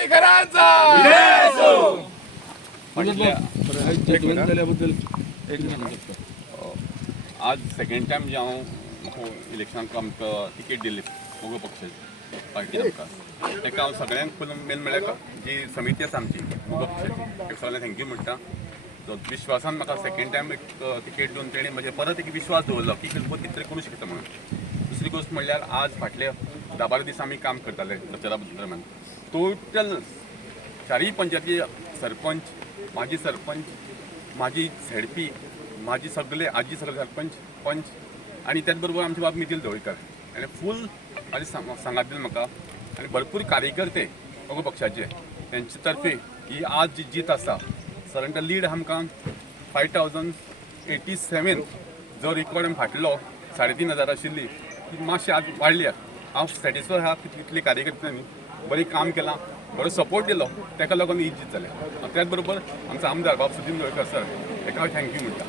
पुणेकरांचा आज second time जे हांव इलेक्शनाक आमकां तिकेट दिल्ली मोगो पक्षाची पार्टीन आमकां ताका हांव सगळ्यांक पयलीं मेन म्हळ्यार जी समिती आसा आमची मोगो पक्षाची ताका सगळ्यांक थँक्यू म्हणटा जो विश्वासान म्हाका सेकंड टायम एक तिकेट दिवन तेणी म्हजे परत एक विश्वास दवरलो की कितें तरी करूं शकता म्हणून. दुसरी गोष्ट म्हणल्यार आज फाटले 10-12 दीस आमी काम करताले प्रचारा दरम्यान टोटल 4 पंचायती सरपंच माजी सरपंच माजी झेडपी माझी सगळे आजी सगळे सरपंच पंच आणि त्याच बरोबर आमचे बाब मिथिल ढवळीकर आणि फूल माझी सांगात दिली म्हाका आणि भरपूर कार्यकर्ते मोगो पक्षाचे त्यांचे तर्फे ही आज जी जीत आसा सरांचा लीड आमकां 5087 जो रिकॉर्ड आमी फाटलो 3500 आशिल्ली ती मातशी आज वाडली. हांव सॅटिस्फाय आहा कितले कार्यकर्त्यांनी बरें काम केलां बरो सपोर्ट दिलो ताका लागून ही जीत जाल्या. त्याच बरोबर आमचो आमदार बाब सुदीन ढवळीकर सर ताका हांव थँक्यू म्हणटा.